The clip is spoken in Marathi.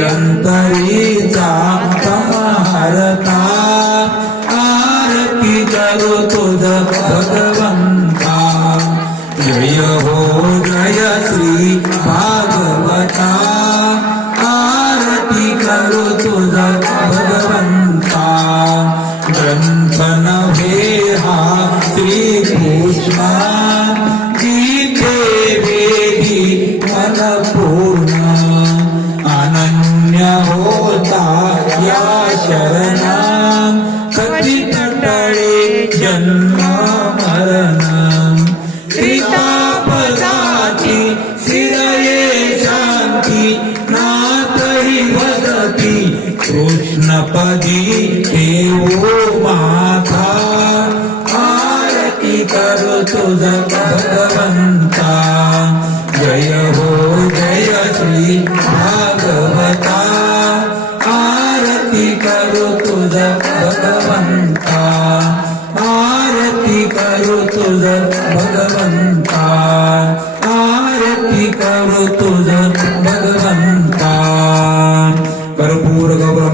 अंतरीचा हरता आरती करू तुझ भगवंता शरणाम शरणा कधी तटळे जन्म मरण श्रीतापदाची शिरये शांती नातही वदती कृष्णपदी ठेवो माथा आरती करतो तुझ भगवंता जय भगवंता आरती करू तुझ